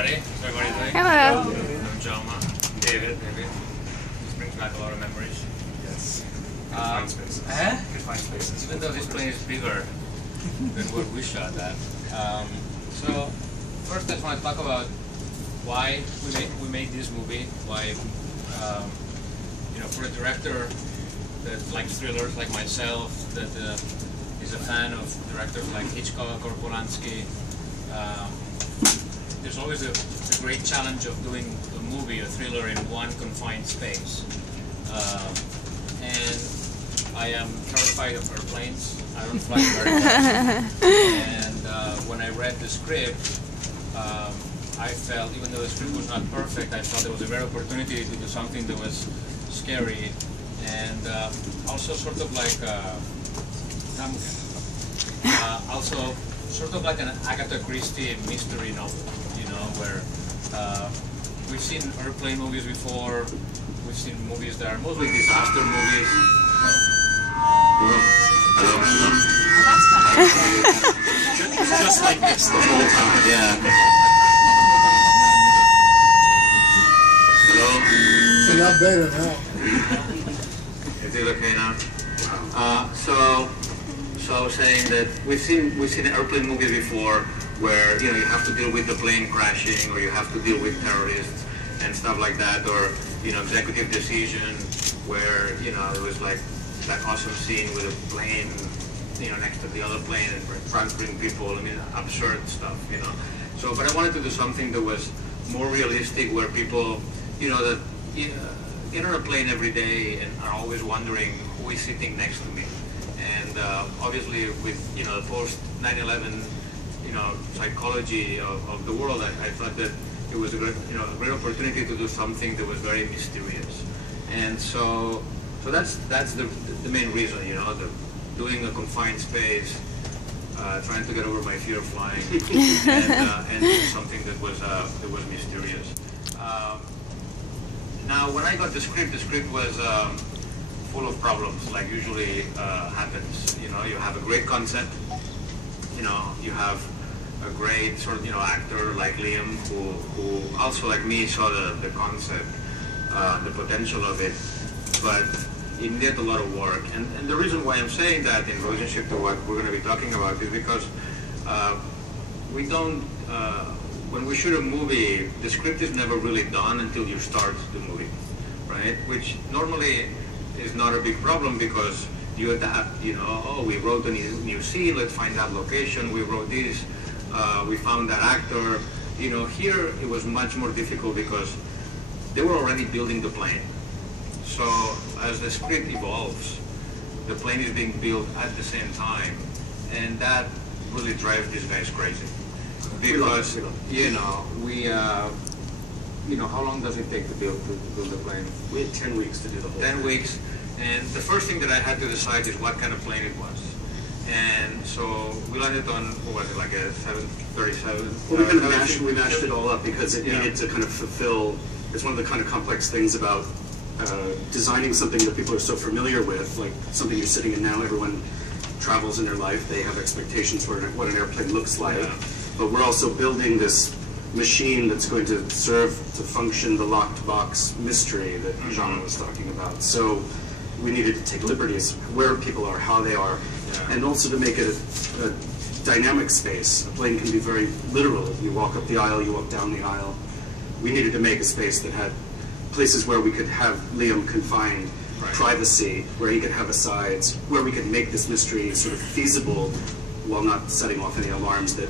everybody. How's everybody doing? Hello. I'm Joma. David, maybe. This brings back a lot of memories. Yes. Confined spaces. Confined spaces. Even though this plane is bigger than what we shot at. So, first I just want to talk about why we made this movie. Why, for a director that likes thrillers like myself, that is a fan of directors like Hitchcock or Polanski. There's always a great challenge of doing a movie, a thriller, in one confined space. And I am terrified of airplanes. I don't fly very well. And when I read the script, I felt, even though the script was not perfect, I felt there was a rare opportunity to do something that was scary and also sort of like also sort of like an Agatha Christie mystery novel, where we've seen airplane movies before, we've seen movies that are mostly disaster movies. Just like this the whole time. Yeah. Hello? It's a lot better now. Is it okay now? So I was saying that we've seen airplane movies before where you have to deal with the plane crashing, or you have to deal with terrorists and stuff like that, or executive decision where it was like that awesome scene with a plane next to the other plane and transferring people. I mean, absurd stuff, So, but I wanted to do something that was more realistic, where people, that get on a plane every day and are always wondering who is sitting next to me. And obviously, with the post 9/11, psychology of the world, I thought that it was a great opportunity to do something that was very mysterious. And so that's the main reason, doing a confined space, trying to get over my fear of flying, and do something that was mysterious. Now, when I got the script was full of problems, like usually happens. You have a great concept, you have a great sort of actor like Liam, who also, like me, saw the concept, the potential of it, but it needed a lot of work. And the reason why I'm saying that in relationship to what we're going to be talking about is because we don't, when we shoot a movie, the script is never really done until you start the movie, right? Which normally is not a big problem because you adapt, oh, we wrote a new scene, let's find that location, we wrote this, we found that actor. Here it was much more difficult because they were already building the plane. So as the script evolves, the plane is being built at the same time, and that really drives these guys crazy. Because how long does it take to build the plane? We had 10 weeks to do the whole 10 thing. weeks, and the first thing that I had to decide is what kind of plane it was. And so we landed on, what was it, like a 737? Well, we mashed it all up because it needed to kind of fulfill. It's one of the kind of complex things about designing something that people are so familiar with, like something you're sitting in now. Everyone travels in their life, they have expectations for what an airplane looks like, but we're also building this machine that's going to serve to function the locked box mystery that Jean was talking about. So we needed to take liberties where people are, how they are, and also to make it a dynamic space. A plane can be very literal. You walk up the aisle, you walk down the aisle. We needed to make a space that had places where we could have Liam confined, privacy, where he could have asides, where we could make this mystery sort of feasible while not setting off any alarms that,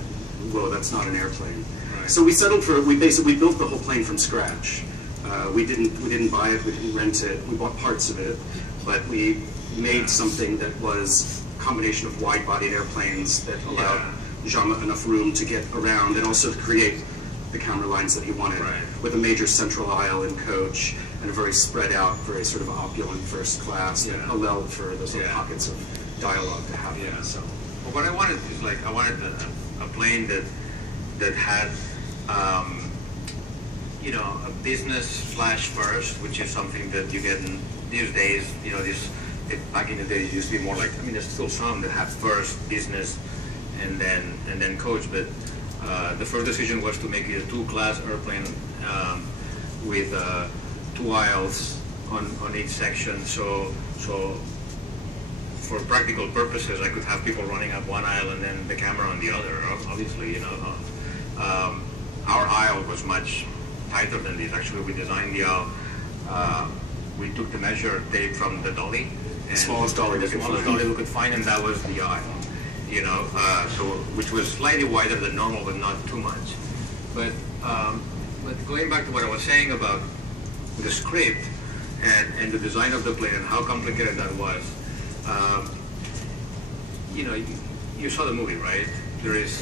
whoa, that's not an airplane. So we settled for, we built the whole plane from scratch. We didn't buy it, we didn't rent it, we bought parts of it, but we made something that was a combination of wide-bodied airplanes that allowed Jean enough room to get around and also to create the camera lines that he wanted, with a major central aisle and coach, and a very spread out, very sort of opulent first class that allowed for those little pockets of dialogue to happen. So, well, what I wanted is I wanted a plane that had a business flash first, which is something that you get in these days. Back in the day, it used to be more like, there's still some that have first business and then coach, but The first decision was to make it a two-class airplane with 2 aisles on each section. So for practical purposes, I could have people running up one aisle and then the camera on the other. Obviously, you know, our aisle was much tighter than this. Actually, we designed the aisle. We took the measure tape from the dolly. The smallest dolly we could find, and that was the aisle. You know, which was slightly wider than normal, but not too much. But going back to what I was saying about the script and the design of the plane and how complicated that was, you know, you saw the movie, right? There is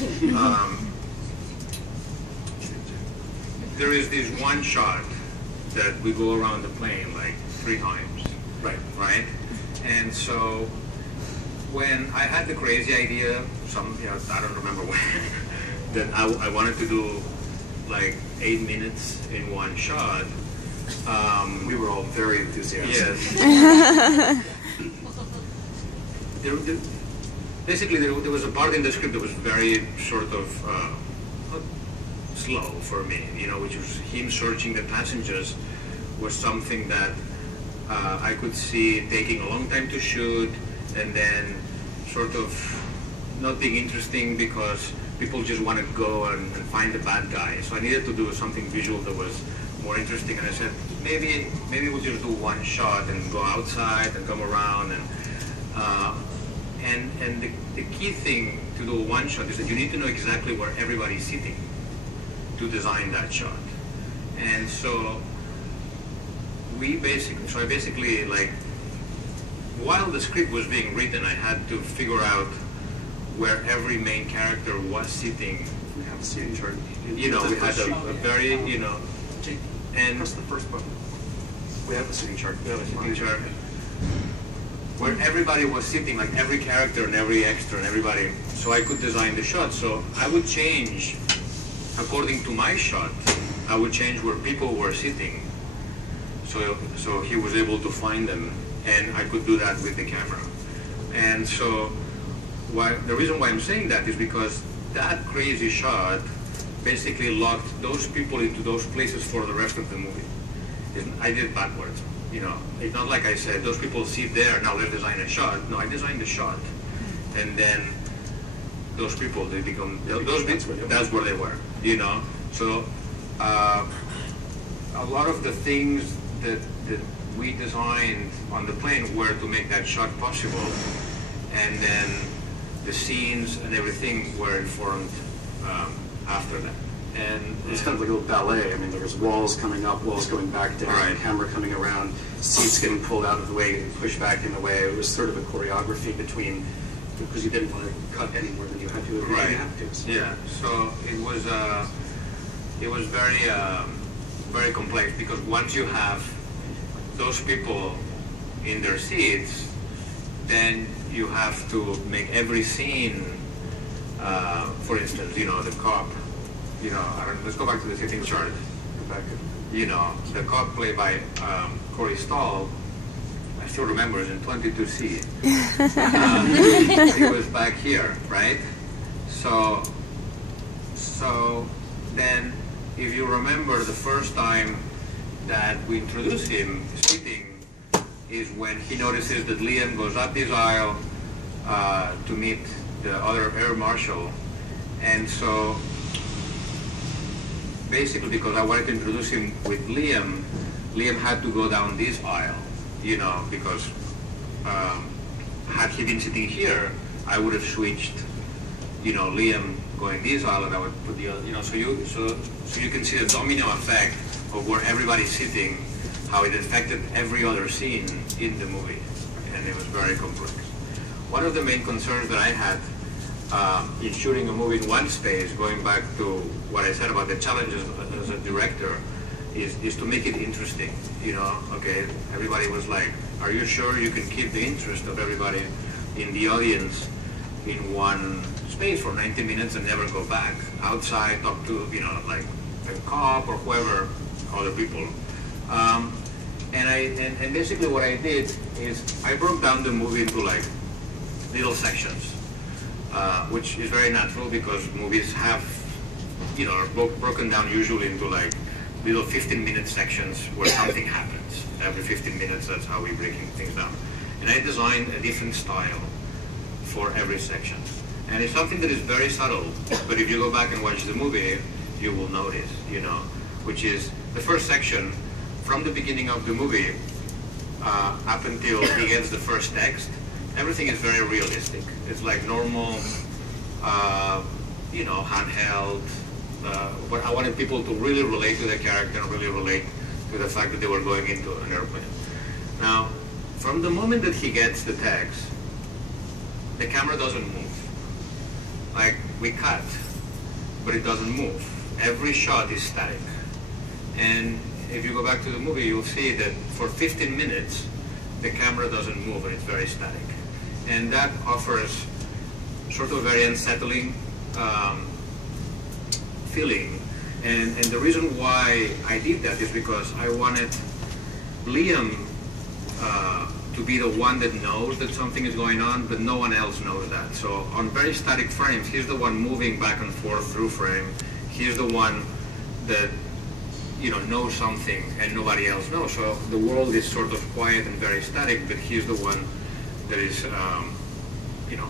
this one shot that we go around the plane like 3 times. Right? And so when I had the crazy idea, I don't remember when, that I wanted to do like 8 minutes in one shot. We were all very enthusiastic. Yes. Basically, there was a part in the script that was very sort of slow for me, you know, which was him searching the passengers was something that I could see taking a long time to shoot, and then sort of not being interesting because people just want to go and find the bad guy. So I needed to do something visual that was more interesting, and I said, maybe we'll just do one shot and go outside and come around, and the key thing to do one shot is that you need to know exactly where everybody's sitting to design that shot. And so I basically, like, while the script was being written, I had to figure out where every main character was sitting. We have a seating chart. You know, we had a very, you know, and press the first button. We have a seating chart. We have a seating chart where everybody was sitting, like every character and every extra and everybody, so I could design the shot. So I would change, according to my shot, I would change where people were sitting. So he was able to find them, and I could do that with the camera. And so the reason why I'm saying that is because that crazy shot basically locked those people into those places for the rest of the movie. I did it backwards. You know, it's not like I said, those people sit there, now let's design a shot. No, I designed the shot. And then those people, they become, that's where they were, you know. So a lot of the things that we designed on the plane were to make that shot possible. And then the scenes and everything were informed after that. And it's kind of like a little ballet. I mean, there was walls coming up, walls going back down, right. Camera coming around, seats getting pulled out of the way, getting pushed back in the way. It was sort of a choreography between, because you didn't want to cut any more than you had to. Right. You have to, so. Yeah. So it was very very complex, because once you have those people in their seats, then you have to make every scene. For instance, you know, the cop. You know, let's go back to the seating chart. You know, the cop played by Corey Stahl, I still remember, is in 22C. He was back here, right? So then, if you remember, the first time that we introduce him sitting is when he notices that Liam goes up this aisle to meet the other air marshal, and so basically, because I wanted to introduce him with Liam, Liam had to go down this aisle, you know, because had he been sitting here, I would have switched, you know, Liam going this aisle, and I would put the other, you know, so you can see the domino effect of where everybody's sitting, how it affected every other scene in the movie, and it was very complex. One of the main concerns that I had in shooting a movie in one space, going back to what I said about the challenges as a director, is to make it interesting. You know, okay, everybody was like, are you sure you can keep the interest of everybody in the audience in one space for 90 minutes and never go back outside, talk to, you know, like a cop or whoever, other people. And basically what I did is I broke down the movie into like little sections. Which is very natural because movies have you know, are broken down usually into like little 15-minute sections where something happens. Every 15 minutes, that's how we're breaking things down. And I designed a different style for every section. And it's something that is very subtle, but if you go back and watch the movie, you will notice, you know, which is the first section from the beginning of the movie up until he gets the first text. Everything is very realistic. It's like normal, you know, handheld. But I wanted people to really relate to the character and really relate to the fact that they were going into an airplane. Now, from the moment that he gets the text, the camera doesn't move. Like, we cut, but it doesn't move. Every shot is static. And if you go back to the movie, you'll see that for 15 minutes, the camera doesn't move and it's very static. And that offers sort of a very unsettling feeling. And the reason why I did that is because I wanted Liam to be the one that knows that something is going on, but no one else knows that. So on very static frames, he's the one moving back and forth through frame. He's the one that, you know, knows something and nobody else knows. So the world is sort of quiet and very static, but he's the one that is, you know,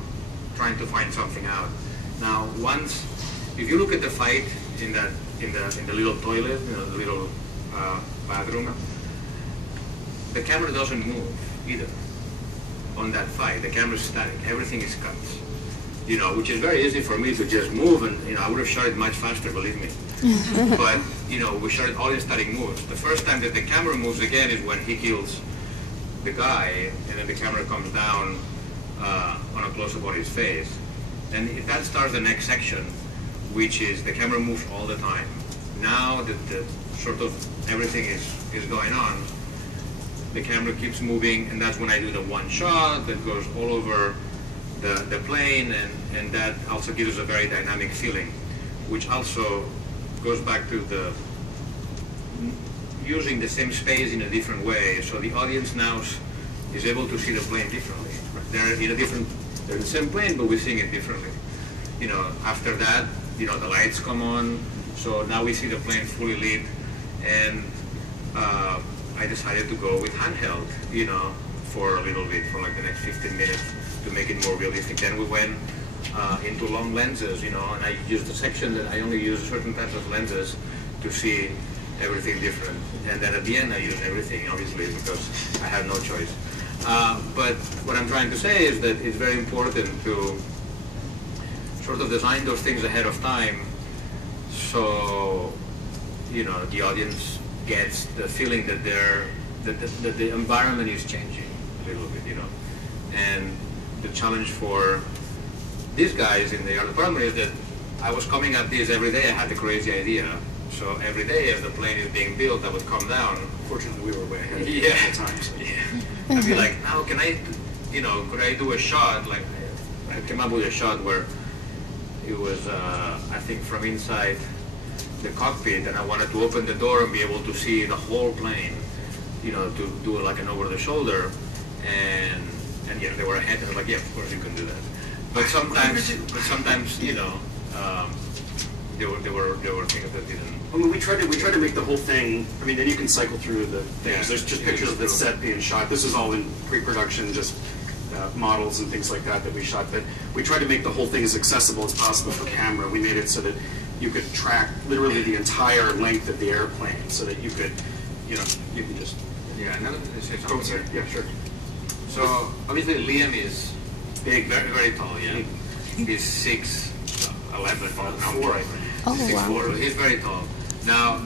trying to find something out. Now, once, if you look at the fight in the little toilet, you know, the little bathroom, the camera doesn't move either on that fight. The camera is static. Everything is cut. You know, which is very easy for me to just move, and you know, I would have shot it much faster, believe me. But you know, we shot it all in static moves. The first time that the camera moves again is when he kills the guy, and then the camera comes down on a close-up on his face, and that starts the next section, which is the camera moves all the time. Now that the sort of everything is going on, the camera keeps moving, and that's when I do the one shot that goes all over the plane, and that also gives us a very dynamic feeling, which also goes back to the using the same space in a different way, so the audience now is able to see the plane differently. They're in the same plane, but we're seeing it differently. You know, after that, you know, the lights come on, so now we see the plane fully lit, and I decided to go with handheld, you know, for a little bit, for like the next 15 minutes to make it more realistic. Then we went into long lenses, you know, and I used a section that I only use certain types of lenses to see everything different. And then at the end I use everything, obviously, because I had no choice. But what I'm trying to say is that it's very important to sort of design those things ahead of time, so, you know, the audience gets the feeling that that the environment is changing a little bit, you know. And the challenge for these guys in the art department is that I was coming at this every day. I had a crazy idea. So every day as the plane is being built, I would come down. Fortunately, we were way ahead of yeah. at the time. So. Yeah. I'd be like, how can I, you know, could I do a shot? Like, I came up with a shot where it was, I think, from inside the cockpit, and I wanted to open the door and be able to see the whole plane, you know, to do like an over-the-shoulder, and yeah, they were ahead, and I was like, yeah, of course you can do that. But sometimes, you know, there were things that didn't. I mean, we tried to make the whole thing. I mean, then you can cycle through the things. Yeah, there's just pictures of the set being shot. This is all in pre-production, just models and things like that we shot. But we tried to make the whole thing as accessible as possible for camera. We made it so that you could track literally the entire length of the airplane, so that you could, you know, you can just. Yeah, another say something. Oh, sorry. Yeah, sure. So obviously Liam is big, very, very tall. Yeah, he's 6'11". Oh, 6'4". wow. He's very tall. Now,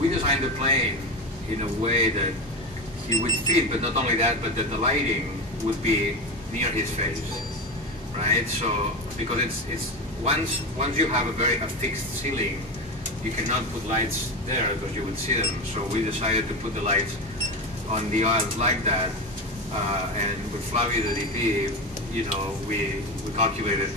we designed the plane in a way that he would fit, but not only that, but that the lighting would be near his face, right? So because it's once you have a fixed ceiling, you cannot put lights there because you would see them. So we decided to put the lights on the aisles like that, and with Flavio, the DP, you know, we calculated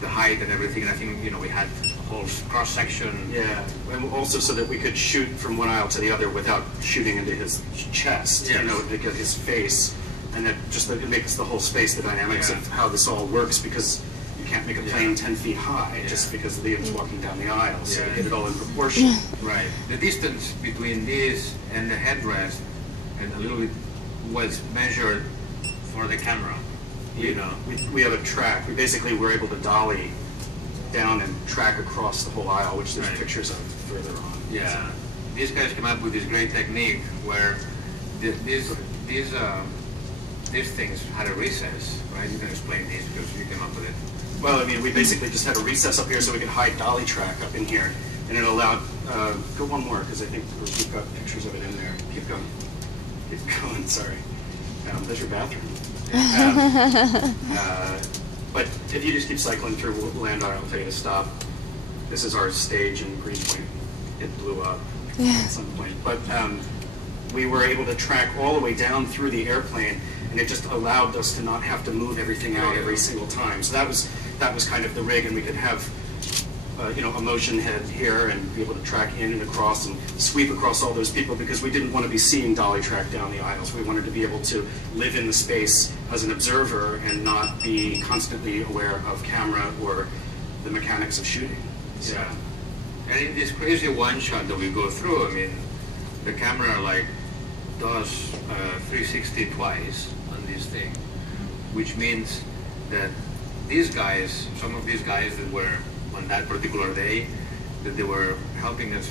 the height and everything, and I think, you know, we had a whole cross section. Yeah, and also so that we could shoot from one aisle to the other without shooting into his chest. Yes. You know, to get his face, and that just it makes the whole space, the dynamics Yeah. of how this all works, because You can't make a plane 10 feet high just because Liam's walking down the aisle, so you get it all in proportion. Right. The distance between this and the headrest and a little bit was measured for the camera. You know, we have a track. We basically were able to dolly down and track across the whole aisle, which there's pictures of further on. Yeah. These guys came up with this great technique where these things had a recess, right? You can explain this because you came up with it. Well, I mean, we basically just had a recess up here so we could hide dolly track up in here, and it allowed. Go one more because I think we've got pictures of it in there. Keep going. Keep going. Sorry. There's your bathroom. But if you just keep cycling through, we'll land on it. I'll tell you to stop. This is our stage in Greenpoint. It blew up at some point, but we were able to track all the way down through the airplane, and it just allowed us to not have to move everything out every single time. So that was kind of the rig, and we could have you know, a motion head here and be able to track in and across and sweep across all those people because we didn't want to be seeing dolly track down the aisles. We wanted to be able to live in the space as an observer and not be constantly aware of camera or the mechanics of shooting. So. Yeah. And in this crazy one shot that we go through, I mean, the camera like does 360 twice on this thing, which means that these guys, some of these guys that were on that particular day, that they were helping us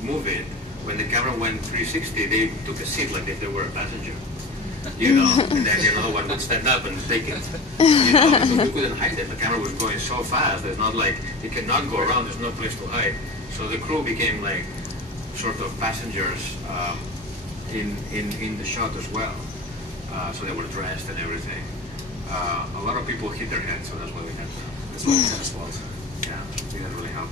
move it, when the camera went 360, they took a seat like if they were a passenger, you know, and then another one would stand up and take it, you know, because we couldn't hide it. The camera was going so fast, there's not like, it cannot go around, there's no place to hide. So the crew became like sort of passengers in the shot as well. So they were dressed and everything. A lot of people hit their heads, so that's why we had that's what the tennis balls. Yeah, it didn't really help.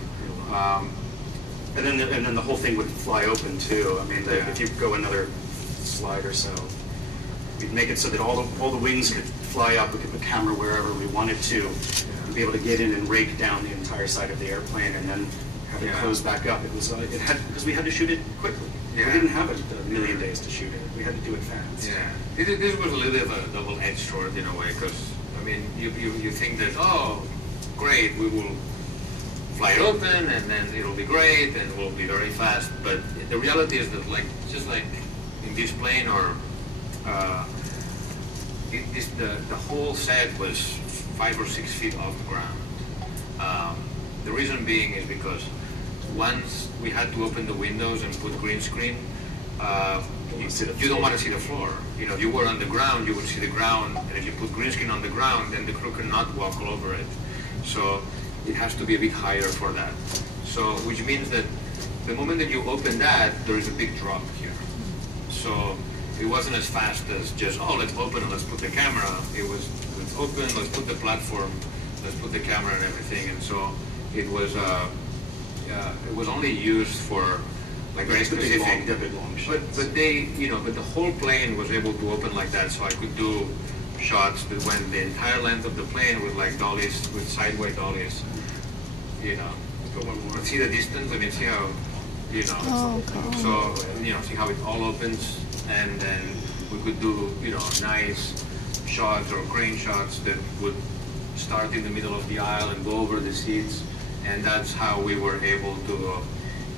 And then the whole thing would fly open too. I mean, if you go another slide or so, we'd make it so that all the wings could fly up. We could put camera wherever we wanted to, and be able to get in and rake down the entire side of the airplane, and then have it close back up. It was because we had to shoot it quickly. We didn't have a million days to shoot it. We had to do it fast. Yeah, this was a little bit of a double-edged sword in a way, because I mean, you think that, oh, great, we will fly it open and then it'll be great and we'll be very fast. But the reality is that, like, just like in this plane or the whole set was 5 or 6 feet off the ground. The reason being is because once we had to open the windows and put green screen, you don't want to see the floor. You know, if you were on the ground, you would see the ground, and if you put green screen on the ground, then the crew cannot walk all over it. So it has to be a bit higher for that. So, which means that the moment that you open that, there is a big drop here. So it wasn't as fast as just, oh, let's open and let's put the camera. It was, let's open, let's put the platform, let's put the camera and everything. And so it was only used for like very specific. Big long shots. But they, you know, but the whole plane was able to open like that, so I could do shots that went the entire length of the plane with like dollies, with sideways dollies. You know, go one more. See the distance? I mean, see how, you know. Oh, God. So, you know, see how it all opens, and then we could do, you know, nice shots or crane shots that would start in the middle of the aisle and go over the seats, and that's how we were able to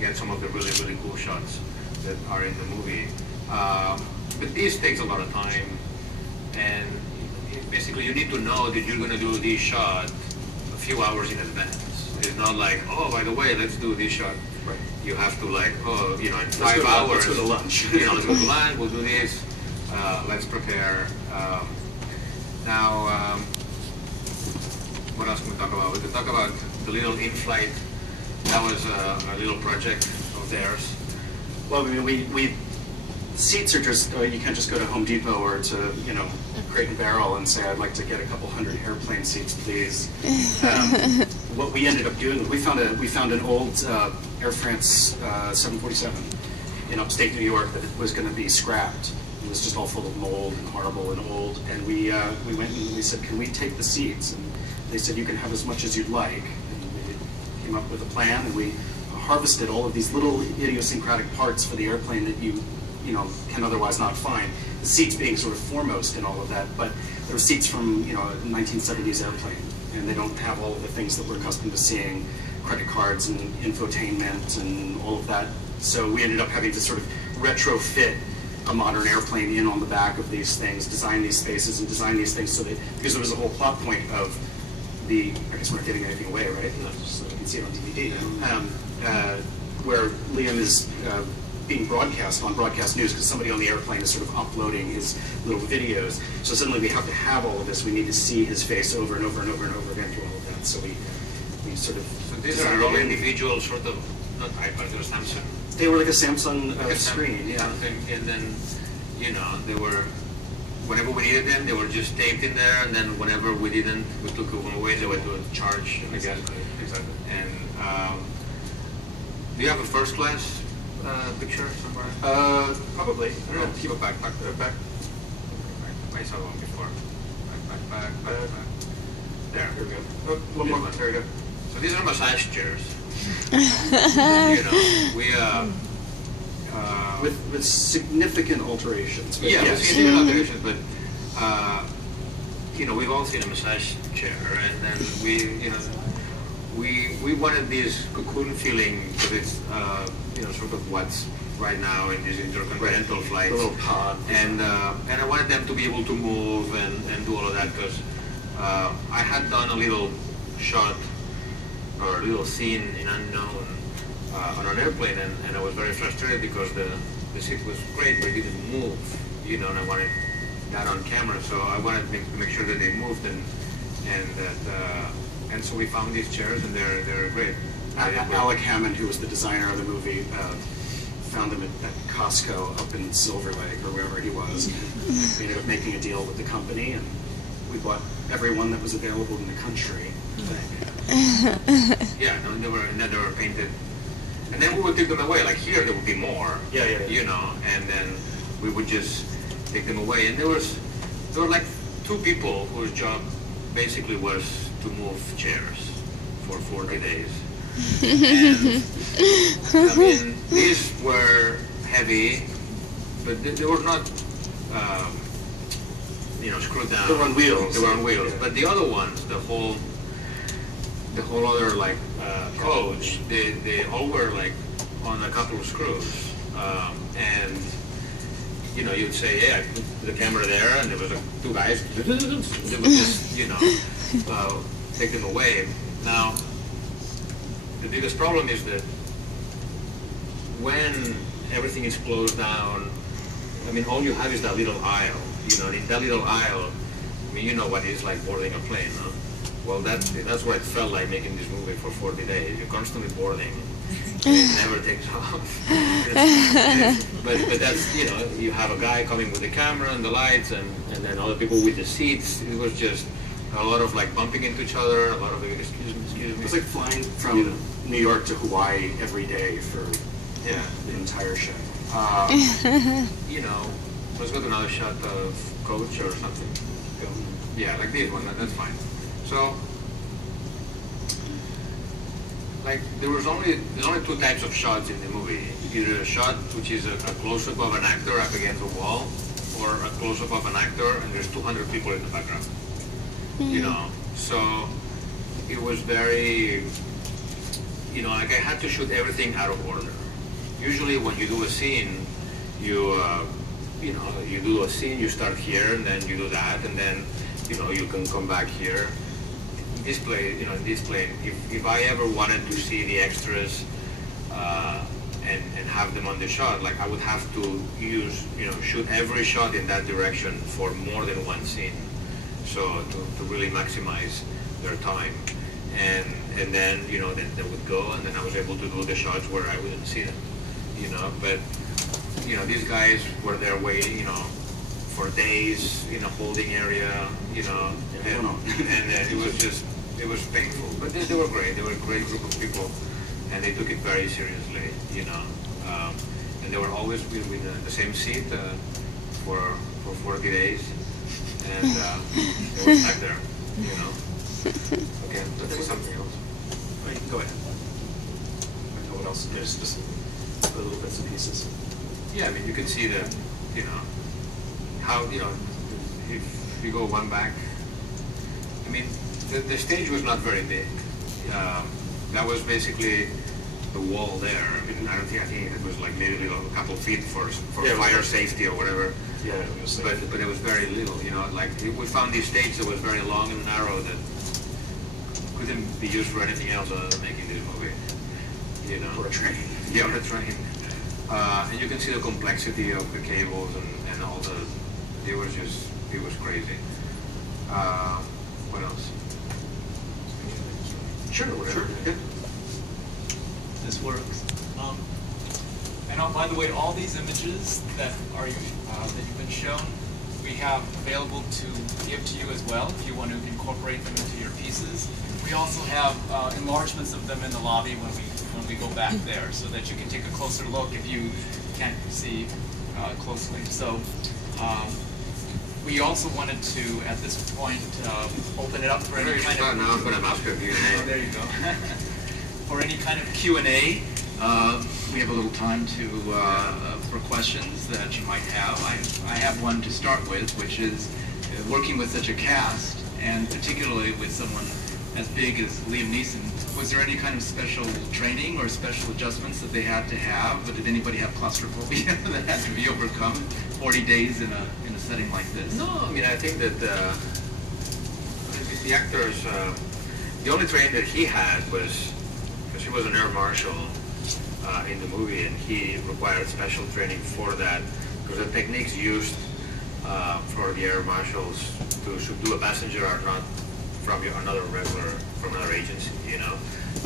get some of the really, really cool shots that are in the movie. But this takes a lot of time, and basically you need to know that you're going to do this shot a few hours in advance. It's not like, oh, by the way, let's do this shot. Right. You have to like, oh, you know, in 5 hours. Let's go to lunch. You know, let's go to lunch, we'll do this, let's prepare. Now, what else can we talk about? We could talk about the little in-flight. That was a little project of theirs. Well, I mean, we seats are just, you can't just go to Home Depot or to, you know, Crate and Barrel and say, I'd like to get a couple hundred airplane seats, please. What we ended up doing, we found an old Air France 747 in upstate New York that was going to be scrapped. It was just all full of mold and horrible and old. And we went and we said, can we take the seats? And they said, you can have as much as you'd like. And we came up with a plan, and we harvested all of these little idiosyncratic parts for the airplane that you know, can otherwise not find. The seats being sort of foremost in all of that, but there were seats from, you know, a 1970s airplane and they don't have all of the things that we're accustomed to seeing, credit cards and infotainment and all of that. So we ended up having to sort of retrofit a modern airplane in on the back of these things, design these spaces and design these things so that, because there was a whole plot point of the, I guess we're not giving anything away, right? So you can see it on DVD. Where Liam is being broadcast on broadcast news because somebody on the airplane is sort of uploading his little videos. So suddenly we have to have all of this. We need to see his face over and over and over and over again through all of that. So we sort of... So these are all individual sort of, not iPads, they were Samsung? They were like a Samsung like a screen, yeah. And then, you know, they were, whenever we needed them, they were just taped in there, and then whenever we didn't, we took them away, they went to a charge, I guess. Exactly. And do you have a first class picture somewhere? Probably. I don't know. Keep it back. Back. I saw one before. Back. There. Here we go. Oh, one more. There we go. So these are massage chairs. You know, we with significant alterations. But yeah, yes. significant alterations, but you know, we've all seen a massage chair, and then we wanted this cocoon feeling because it's you know, sort of what's right now in these intercontinental flights. A little pod. And I wanted them to be able to move and do all of that because I had done a little shot or a little scene in Unknown on an airplane, and I was very frustrated because the seat was great but it didn't move, you know, and I wanted that on camera, so I wanted to make sure that they moved and so we found these chairs and they're great. Alec Hammond, who was the designer of the movie, found them at Costco up in Silver Lake or wherever he was. We ended up making a deal with the company, and we bought every one that was available in the country. Yeah, no, they were painted, and then we would take them away. Like here, there would be more. Yeah. You know, and then we would just take them away. And there were like two people whose job basically was to move chairs for 40 days. And, I mean, these were heavy, but they were not, you know, screwed down. They were on wheels. They were on wheels. Yeah. But the other ones, the whole other like coach, they all were like on a couple of screws, and you know, you'd say, yeah, I put the camera there, and there was two guys. They would just, you know, take them away. Now, the biggest problem is that when everything is closed down, I mean, all you have is that little aisle, you know, and in that little aisle, I mean, you know what it's like boarding a plane, huh? Well, that's what it felt like making this movie for 40 days. You're constantly boarding, and it never takes off. But that's, you know, you have a guy coming with the camera and the lights, and then other people with the seats. It was just a lot of like bumping into each other, a lot of like, excuse me. It was like flying from New York to Hawaii every day for the entire show. You know, let's go to another shot of Coach or something. Yeah, like this one, that's fine. So, like, there's only two types of shots in the movie. Either a shot which is a close-up of an actor up against a wall, or a close-up of an actor and there's 200 people in the background. You know, so it was very, you know, like I had to shoot everything out of order. Usually when you do a scene, you know, you do a scene, you start here and then you do that, and then, you know, you can come back here. In this plane, you know, if I ever wanted to see the extras and have them on the shot, like I would have to use, you know, shoot every shot in that direction for more than one scene. So to really maximize their time. And then, you know, then they would go, and then I was able to do the shots where I wouldn't see them, you know. But, you know, these guys were there waiting, you know, for days in a holding area, you know, and it was painful. But they were great. They were a great group of people, and they took it very seriously, you know. And they were always with the same seat for 40 days, and they were stuck there, you know. Okay, let's do something else. Right, go ahead. I don't know what else. There's just little bits and pieces. Yeah, I mean, you can see the, you know, how, you know, if you go one back, I mean, the stage was not very big. That was basically the wall there. I think it was like maybe a couple feet for fire safety or whatever. Yeah, it was but it was very little, you know. Like we found these stages that was very long and narrow that couldn't be used for anything else other than making this movie. You know. Or a train. Yeah, or a train. And you can see the complexity of the cables and all the. It was crazy. What else? Sure, whatever. Sure. Yeah. This works. And by the way, all these images that are that you've been shown, we have available to give to you as well if you want to incorporate them into your pieces. We also have enlargements of them in the lobby when we go back there, so that you can take a closer look if you can't see closely. So. We also wanted to, at this point, open it up for any kind of... Now I'm going to ask you a Q&A. Oh, there you go. For any kind of Q&A, we have a little time to for questions that you might have. I have one to start with, which is working with such a cast, and particularly with someone as big as Liam Neeson. Was there any kind of special training or special adjustments that they had to have? But did anybody have claustrophobia that had to be overcome 40 days in a setting like this? No, I mean, I think that the actors, the only training that he had was, because he was an air marshal in the movie, and he required special training for that, because the techniques used for the air marshals to subdue a passenger are not from another agency, you know.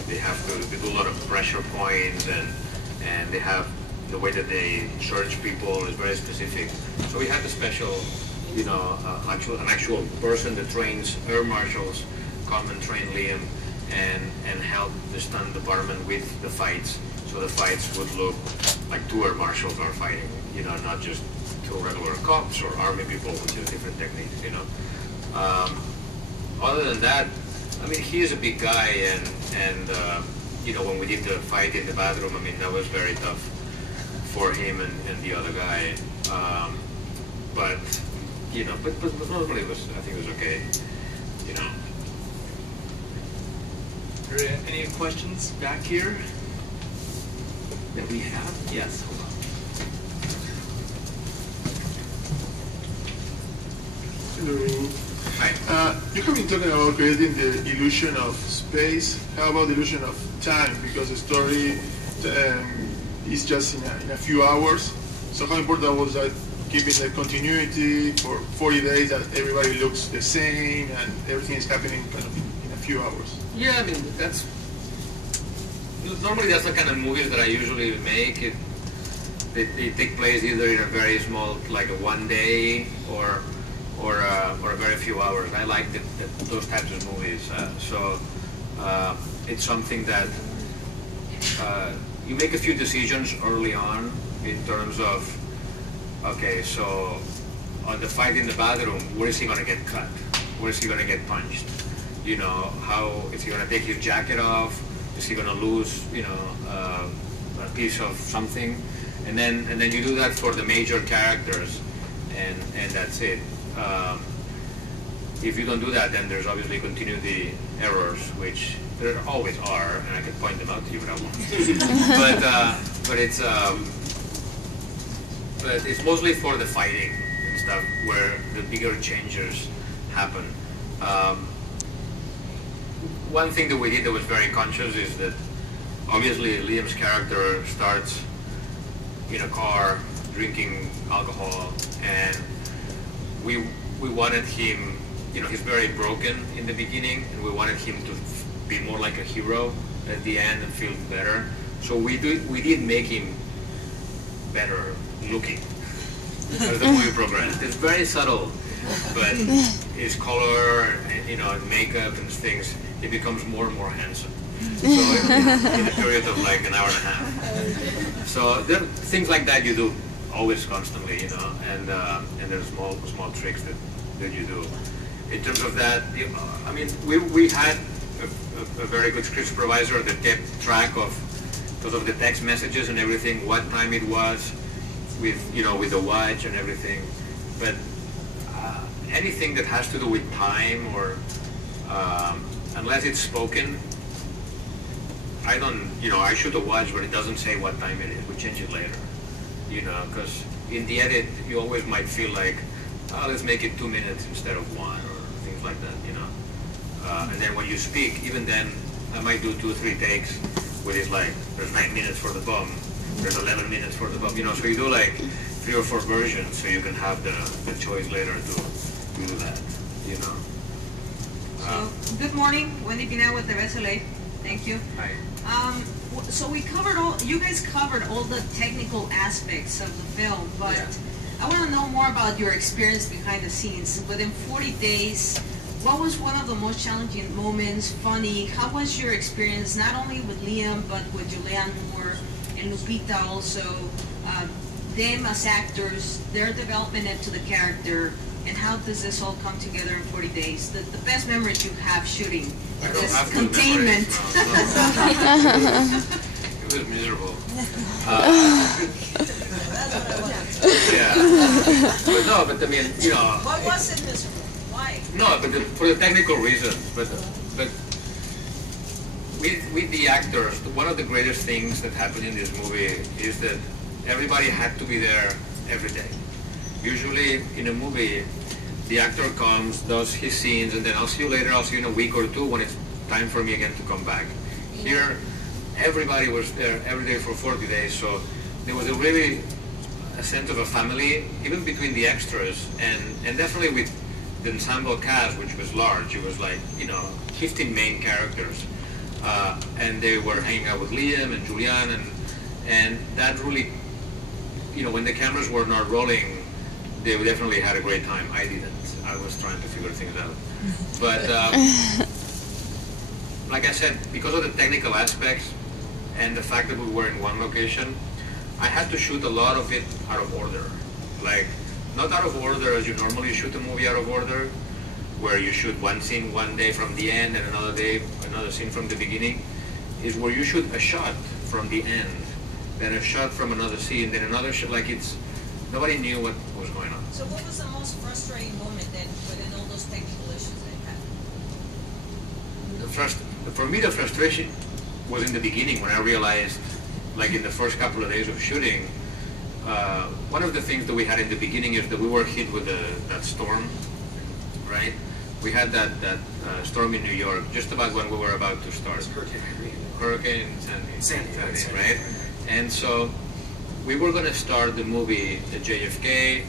They have to do a lot of pressure points, and they have the way that they search people is very specific. So we had a special, you know, an actual person that trains air marshals come and train Liam and help the stunt department with the fights. So the fights would look like two air marshals are fighting, you know, not just two regular cops or army people with different techniques, you know. Other than that, I mean, he is a big guy, and you know, when we did the fight in the bathroom, I mean, that was very tough for him and the other guy. But you know, but normally it was, I think it was okay, you know. Are there any questions back here that we have? Yes, hold on. Hello. Right. You have been talking about creating the illusion of space. How about the illusion of time? Because the story is just in a few hours. So how important was that, keeping the continuity for 40 days, that everybody looks the same and everything is happening kind of in a few hours? Yeah, I mean, normally that's the kind of movies that I usually make. They take place either in a very small, like a one day, or a very few hours. I like those types of movies. So it's something that you make a few decisions early on in terms of, okay, so on the fight in the bathroom, where is he going to get cut? Where is he going to get punched? You know, how is he going to take his jacket off? Is he going to lose, you know, a piece of something? And then you do that for the major characters, and that's it. If you don't do that, then there's obviously continuity errors, which there always are, and I can point them out to you, but I won't. But it's mostly for the fighting and stuff where the bigger changes happen. One thing that we did that was very conscious is that obviously Liam's character starts in a car drinking alcohol, and we wanted him, you know, he's very broken in the beginning, and we wanted him to be more like a hero at the end and feel better. So we did make him better looking as the movie progressed. It's very subtle, but his color, and, you know, makeup and things, he becomes more and more handsome. So in a period of like an hour and a half. So there are things like that you do always, constantly, you know, and there's small tricks that you do. In terms of that, you know, I mean, we had a very good script supervisor that kept track of, because of the text messages and everything, what time it was, with, you know, with the watch and everything. But anything that has to do with time or unless it's spoken, I don't, I shoot a watch, but it doesn't say what time it is. We change it later, because in the edit, you always might feel like, oh, let's make it 2 minutes instead of 1, or things like that, and then when you speak, even then, I might do 2 or 3 takes where it's like, there's 9 minutes for the bum, there's 11 minutes for the bum, so you do like 3 or 4 versions so you can have the choice later to do that, So, good morning, Wendy Pineda with the SLA. Thank you. Hi. So you guys covered all the technical aspects of the film, but Yeah. I want to know more about your experience behind the scenes. Within 40 days, what was one of the most challenging moments, funny? How was your experience, not only with Liam, but with Julianne Moore and Lupita also? Them as actors, their development into the character, and how does this all come together in 40 days? The best memories you have shooting, I don't this have good containment. memories, no. It was miserable. Yeah. But no, but I mean, What was it miserable? Why? No, but for the technical reasons. But with the actors, one of the greatest things that happened in this movie is that everybody had to be there every day. Usually in a movie, the actor comes, does his scenes, and then I'll see you later, I'll see you in a week or 2 when it's time for me again to come back. Here, everybody was there every day for 40 days, so there was a sense of a family, even between the extras, and definitely with the ensemble cast, which was large. It was like, 15 main characters, and they were hanging out with Liam and Julianne, and that really, when the cameras were not rolling, they definitely had a great time. I didn't. I was trying to figure things out. But like I said, because of the technical aspects and the fact that we were in one location, I had to shoot a lot of it out of order. Like, not out of order as you normally shoot a movie out of order, where you shoot one scene one day from the end and another day another scene from the beginning, is where you shoot a shot from the end, then a shot from another scene, then another shot. Like, nobody knew what was going on. So what was the most frustrating moment then within all those technical issues that you had? For me, the frustration was in the beginning when I realized, like in the first couple of days of shooting, one of the things that we had in the beginning is that we were hit with that storm, right? We had that storm in New York just about when we were about to start. Hurricane Sandy, right? And so we were going to start the movie at JFK,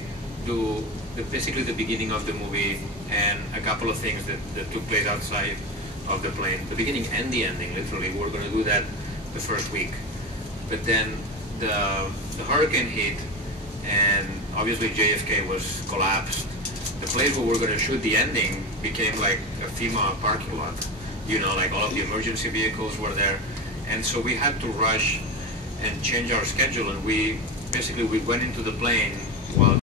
do basically the beginning of the movie and a couple of things that took place outside of the plane. The beginning and the ending, literally. We were going to do that the first week. But then the hurricane hit, and obviously JFK was collapsed. The place where we were going to shoot the ending became like a FEMA parking lot. Like all of the emergency vehicles were there. And so we had to rush and change our schedule, and we went into the plane while